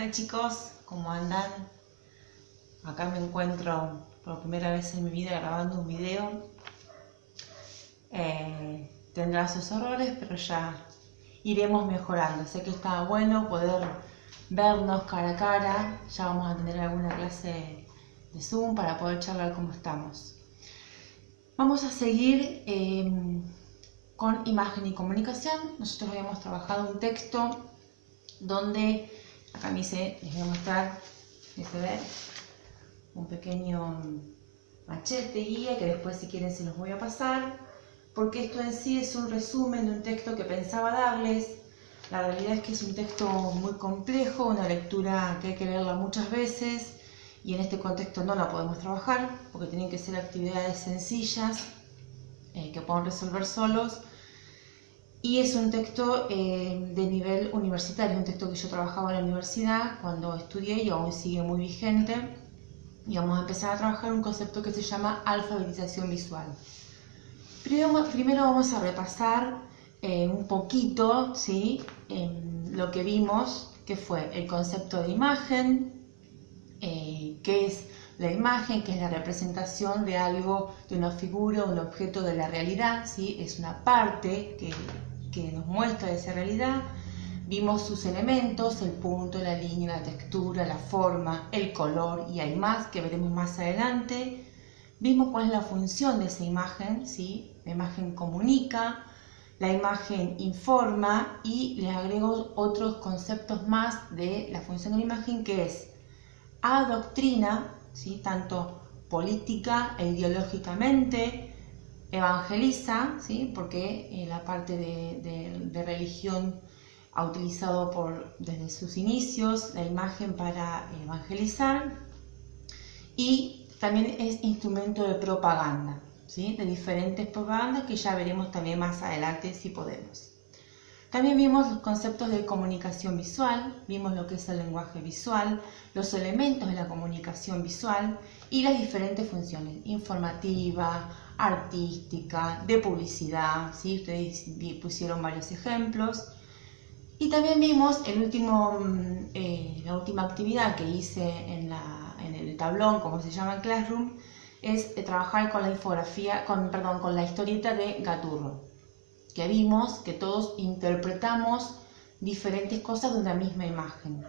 Hola chicos, ¿cómo andan? Acá me encuentro por primera vez en mi vida grabando un video. Tendrá sus errores, pero ya iremos mejorando. Sé que está bueno poder vernos cara a cara. Ya vamos a tener alguna clase de Zoom para poder charlar cómo estamos. Vamos a seguir con imagen y comunicación. Nosotros habíamos trabajado un texto donde, acá me dice, les voy a mostrar, se ve un pequeño machete guía que después si quieren se los voy a pasar, porque esto en sí es un resumen de un texto que pensaba darles. La realidad es que es un texto muy complejo, una lectura que hay que leerla muchas veces y en este contexto no la podemos trabajar porque tienen que ser actividades sencillas que puedan resolver solos. Y es un texto de nivel universitario, un texto que yo trabajaba en la universidad cuando estudié y aún sigue muy vigente. Y vamos a empezar a trabajar un concepto que se llama alfabetización visual. Primero vamos a repasar un poquito, ¿sí? Lo que vimos, que fue el concepto de imagen, qué es la imagen, que es la representación de algo, de una figura, un objeto de la realidad, ¿sí? Es una parte que nos muestra esa realidad. Vimos sus elementos, el punto, la línea, la textura, la forma, el color, y hay más que veremos más adelante. Vimos cuál es la función de esa imagen, ¿sí? La imagen comunica, la imagen informa, y les agrego otros conceptos más de la función de la imagen, que es adoctrina, ¿sí? Tanto política e ideológicamente, evangeliza, ¿sí? Porque la parte de religión ha utilizado desde sus inicios la imagen para evangelizar, y también es instrumento de propaganda, ¿sí? De diferentes propagandas que ya veremos también más adelante si podemos. También vimos los conceptos de comunicación visual, vimos lo que es el lenguaje visual, los elementos de la comunicación visual y las diferentes funciones, informativa, artística, de publicidad, ¿sí? Ustedes pusieron varios ejemplos. Y también vimos la última actividad que hice en el tablón, como se llama en Classroom, es trabajar con la infografía, con la historieta de Gaturro, que vimos que todos interpretamos diferentes cosas de una misma imagen.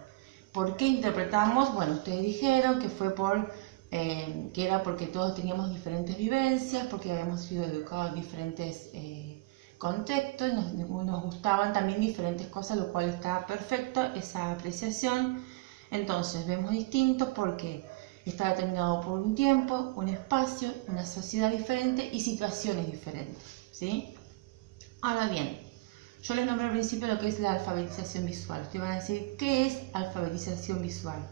¿Por qué interpretamos? Bueno, ustedes dijeron que fue que era porque todos teníamos diferentes vivencias, porque habíamos sido educados en diferentes contextos, y nos gustaban también diferentes cosas, lo cual está perfecto, esa apreciación. Entonces vemos distintos porque está determinado por un tiempo, un espacio, una sociedad diferente y situaciones diferentes, ¿sí? Ahora bien, yo les nombré al principio lo que es la alfabetización visual. Ustedes van a decir, ¿qué es alfabetización visual?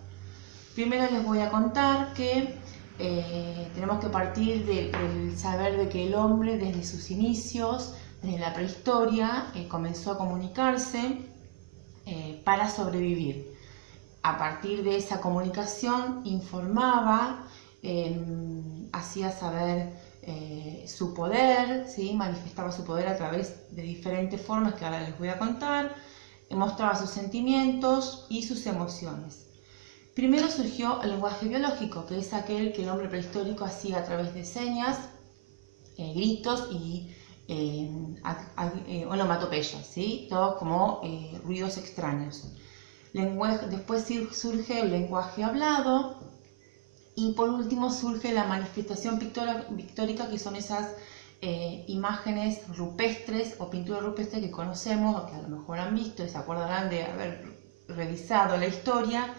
Primero les voy a contar que tenemos que partir del saber de que el hombre desde sus inicios, desde la prehistoria, comenzó a comunicarse para sobrevivir. A partir de esa comunicación informaba, hacía saber su poder, ¿sí? Manifestaba su poder a través de diferentes formas que ahora les voy a contar, mostraba sus sentimientos y sus emociones. Primero surgió el lenguaje biológico, que es aquel que el hombre prehistórico hacía a través de señas, gritos y onomatopeyas, ¿sí? Todos como ruidos extraños. Después surge el lenguaje hablado, y por último surge la manifestación pictórica, que son esas imágenes rupestres o pinturas rupestres que conocemos o que a lo mejor han visto y se acordarán de haber revisado la historia,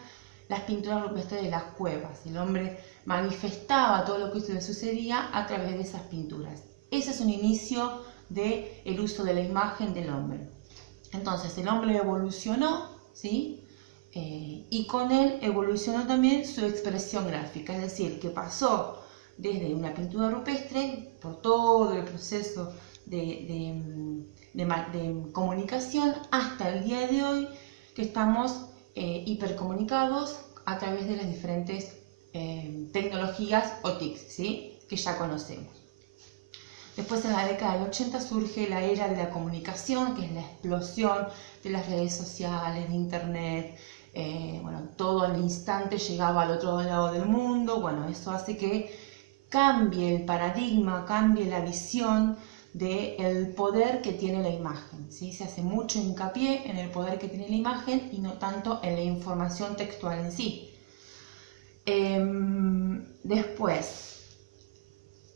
las pinturas rupestres de las cuevas. El hombre manifestaba todo lo que le sucedía a través de esas pinturas. Ese es un inicio del uso de la imagen del hombre. Entonces el hombre evolucionó, ¿sí? Y con él evolucionó también su expresión gráfica, es decir, que pasó desde una pintura rupestre por todo el proceso de comunicación hasta el día de hoy, que estamos hipercomunicados a través de las diferentes tecnologías o TICs, ¿sí? Que ya conocemos. Después, en la década del 80 surge la era de la comunicación, que es la explosión de las redes sociales, de internet, bueno, todo al instante llegaba al otro lado del mundo. Bueno, eso hace que cambie el paradigma, cambie la visión del poder que tiene la imagen, ¿sí? Se hace mucho hincapié en el poder que tiene la imagen y no tanto en la información textual en sí. Después,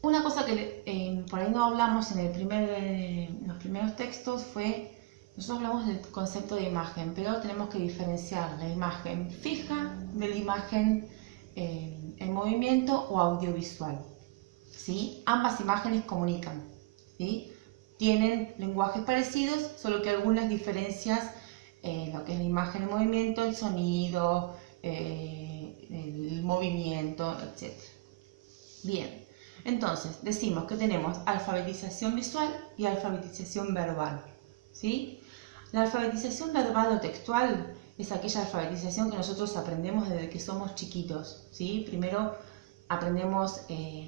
una cosa que por ahí no hablamos en los primeros textos fue, nosotros hablamos del concepto de imagen, pero tenemos que diferenciar la imagen fija de la imagen en movimiento o audiovisual, ¿sí? Ambas imágenes comunican, ¿sí? Tienen lenguajes parecidos, solo que algunas diferencias, lo que es la imagen en movimiento, el sonido, el movimiento, etc. Bien, entonces decimos que tenemos alfabetización visual y alfabetización verbal, ¿sí? La alfabetización verbal o textual es aquella alfabetización que nosotros aprendemos desde que somos chiquitos, ¿sí? Primero aprendemos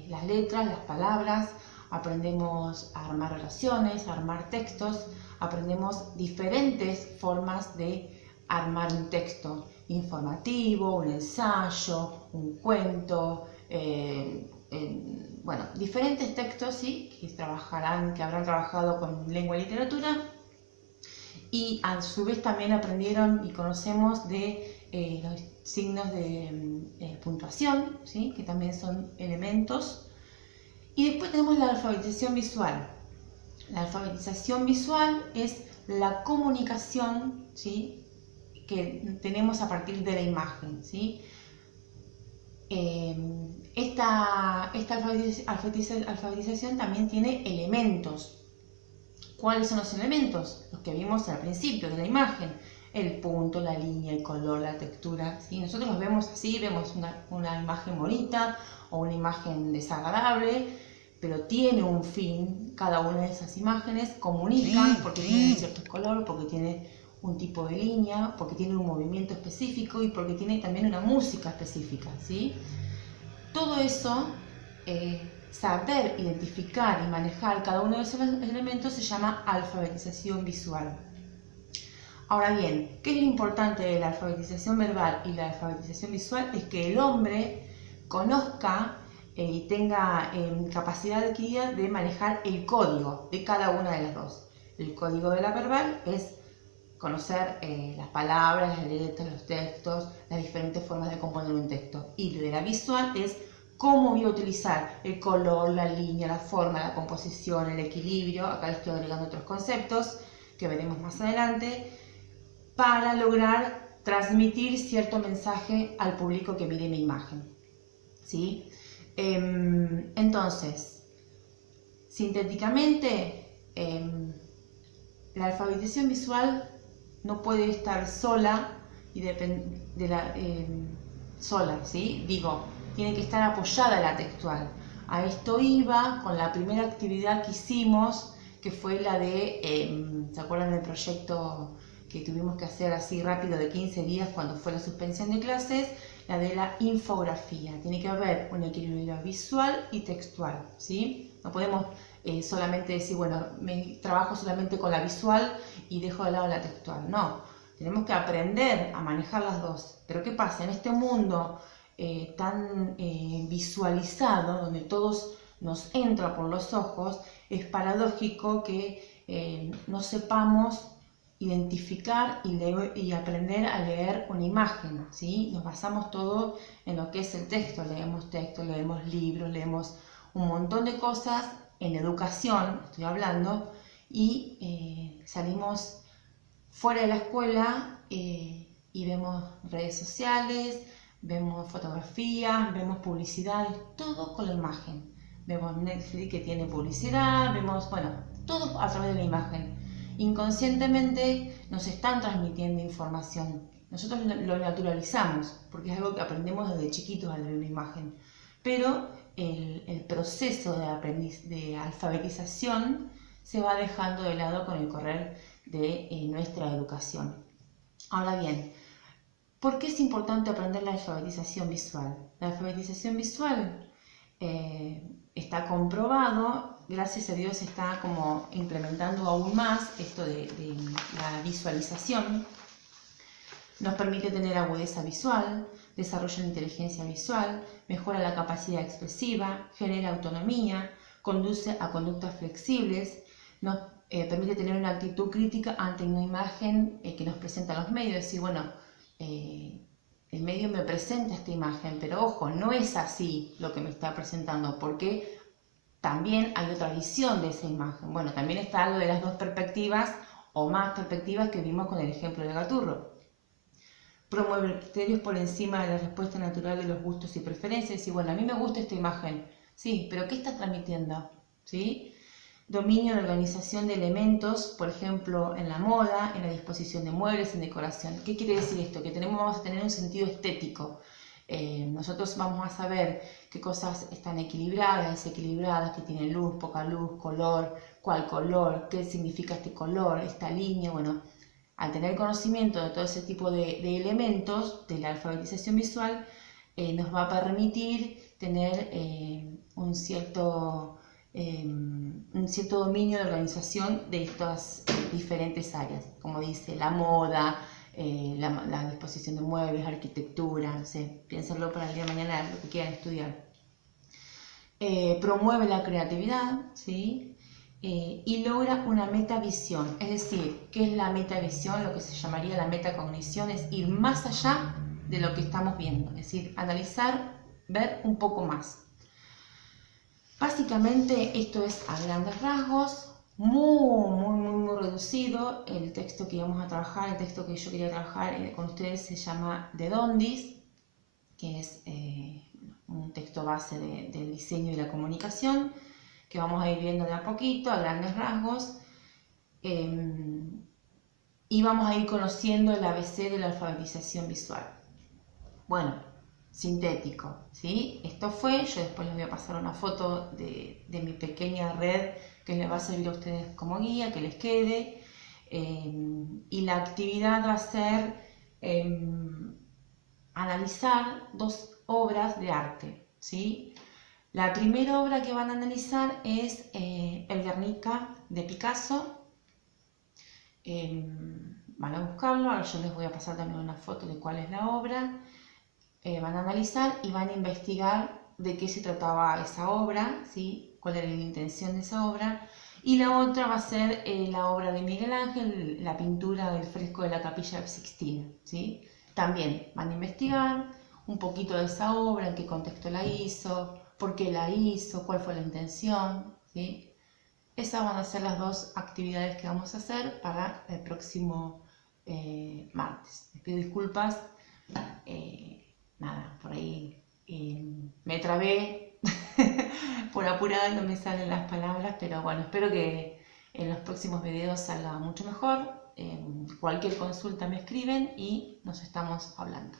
las letras, las palabras, aprendemos a armar oraciones, a armar textos, aprendemos diferentes formas de armar un texto informativo, un ensayo, un cuento, bueno, diferentes textos, ¿sí? que habrán trabajado con lengua y literatura, y a su vez también aprendieron y conocemos de los signos de puntuación, ¿sí? que también son elementos. Y después tenemos la alfabetización visual. La alfabetización visual es la comunicación, ¿sí? que tenemos a partir de la imagen, ¿sí? Esta alfabetización también tiene elementos. ¿Cuáles son los elementos? Los que vimos al principio de la imagen. El punto, la línea, el color, la textura, ¿sí? Nosotros los vemos así, vemos una imagen bonita o una imagen desagradable, pero tiene un fin. Cada una de esas imágenes comunican porque tiene un cierto color, porque tiene un tipo de línea, porque tiene un movimiento específico y porque tiene también una música específica, ¿sí? Todo eso, saber identificar y manejar cada uno de esos elementos se llama alfabetización visual. Ahora bien, ¿qué es lo importante de la alfabetización verbal y la alfabetización visual? Es que el hombre conozca y tenga capacidad adquirida de manejar el código de cada una de las dos. El código de la verbal es conocer las palabras, las letras, los textos, las diferentes formas de componer un texto. Y de la visual es cómo voy a utilizar el color, la línea, la forma, la composición, el equilibrio. Acá les estoy agregando otros conceptos que veremos más adelante, para lograr transmitir cierto mensaje al público que mire mi imagen, ¿sí? Entonces, sintéticamente, la alfabetización visual no puede estar sola y sola, ¿sí? Digo, tiene que estar apoyada a la textual. A esto iba con la primera actividad que hicimos, que fue la de, ¿se acuerdan del proyecto que tuvimos que hacer así rápido de 15 días cuando fue la suspensión de clases? La de la infografía. Tiene que haber un equilibrio visual y textual, ¿sí? No podemos solamente decir, bueno, me trabajo solamente con la visual y dejo de lado la textual. No, tenemos que aprender a manejar las dos. Pero ¿qué pasa? En este mundo tan visualizado, donde todos nos entra por los ojos, es paradójico que no sepamos identificar y aprender a leer una imagen, ¿sí? Nos basamos todo en lo que es el texto, leemos libros, leemos un montón de cosas en educación, estoy hablando, y salimos fuera de la escuela y vemos redes sociales, vemos fotografías, vemos publicidades, todo con la imagen. Vemos Netflix que tiene publicidad, vemos, bueno, todo a través de la imagen. Inconscientemente nos están transmitiendo información. Nosotros lo naturalizamos porque es algo que aprendemos desde chiquitos al ver una imagen. Pero el proceso de alfabetización se va dejando de lado con el correr de nuestra educación. Ahora bien, ¿por qué es importante aprender la alfabetización visual? La alfabetización visual está comprobado, gracias a Dios se está como implementando aún más esto de la visualización, Nos permite tener agudeza visual, desarrolla la inteligencia visual, mejora la capacidad expresiva, genera autonomía, conduce a conductas flexibles, nos permite tener una actitud crítica ante una imagen que nos presentan los medios. Decir, bueno, el medio me presenta esta imagen, pero ojo, no es así lo que me está presentando, porque también hay otra visión de esa imagen. Bueno, también está algo de las dos perspectivas o más perspectivas que vimos con el ejemplo de Gaturro. Promueve criterios por encima de la respuesta natural de los gustos y preferencias. Y bueno, a mí me gusta esta imagen, sí, pero ¿qué está transmitiendo? ¿Sí? Dominio de organización de elementos, por ejemplo, en la moda, en la disposición de muebles, en decoración. ¿Qué quiere decir esto? Que vamos a tener un sentido estético. Nosotros vamos a saber qué cosas están equilibradas, desequilibradas, que tienen luz, poca luz, color, qué significa este color, esta línea. Bueno, al tener conocimiento de todo ese tipo de elementos de la alfabetización visual, nos va a permitir tener un cierto dominio de organización de estas diferentes áreas, como dice, la moda, la disposición de muebles, arquitectura, no sé, piénsenlo para el día de mañana, lo que quieran estudiar. Promueve la creatividad, ¿sí? Y logra una metavisión, es decir, ¿qué es la metavisión? Lo que se llamaría la metacognición es ir más allá de lo que estamos viendo, es decir, analizar, ver un poco más. Básicamente esto es a grandes rasgos, muy reducido. El texto que íbamos a trabajar, el texto que yo quería trabajar con ustedes se llama De Dondis, que es un texto base del diseño y la comunicación, que vamos a ir viendo de a poquito, a grandes rasgos, y vamos a ir conociendo el ABC de la alfabetización visual. Bueno, sintético, ¿sí? Esto fue, yo después les voy a pasar una foto de mi pequeña red que les va a servir a ustedes como guía, que les quede, y la actividad va a ser analizar dos obras de arte, ¿sí? La primera obra que van a analizar es el Guernica de Picasso. Van a buscarlo, ahora yo les voy a pasar también una foto de cuál es la obra. Van a analizar y van a investigar de qué se trataba esa obra, ¿sí? Cuál era la intención de esa obra. Y la otra va a ser la obra de Miguel Ángel, la pintura del fresco de la Capilla Sixtina, ¿sí? También van a investigar un poquito de esa obra, en qué contexto la hizo, por qué la hizo, cuál fue la intención, ¿sí? Esas van a ser las dos actividades que vamos a hacer para el próximo martes. Les pido disculpas, nada, por ahí me trabé, por apurada no me salen las palabras, pero bueno, espero que en los próximos videos salga mucho mejor. Cualquier consulta me escriben y nos estamos hablando.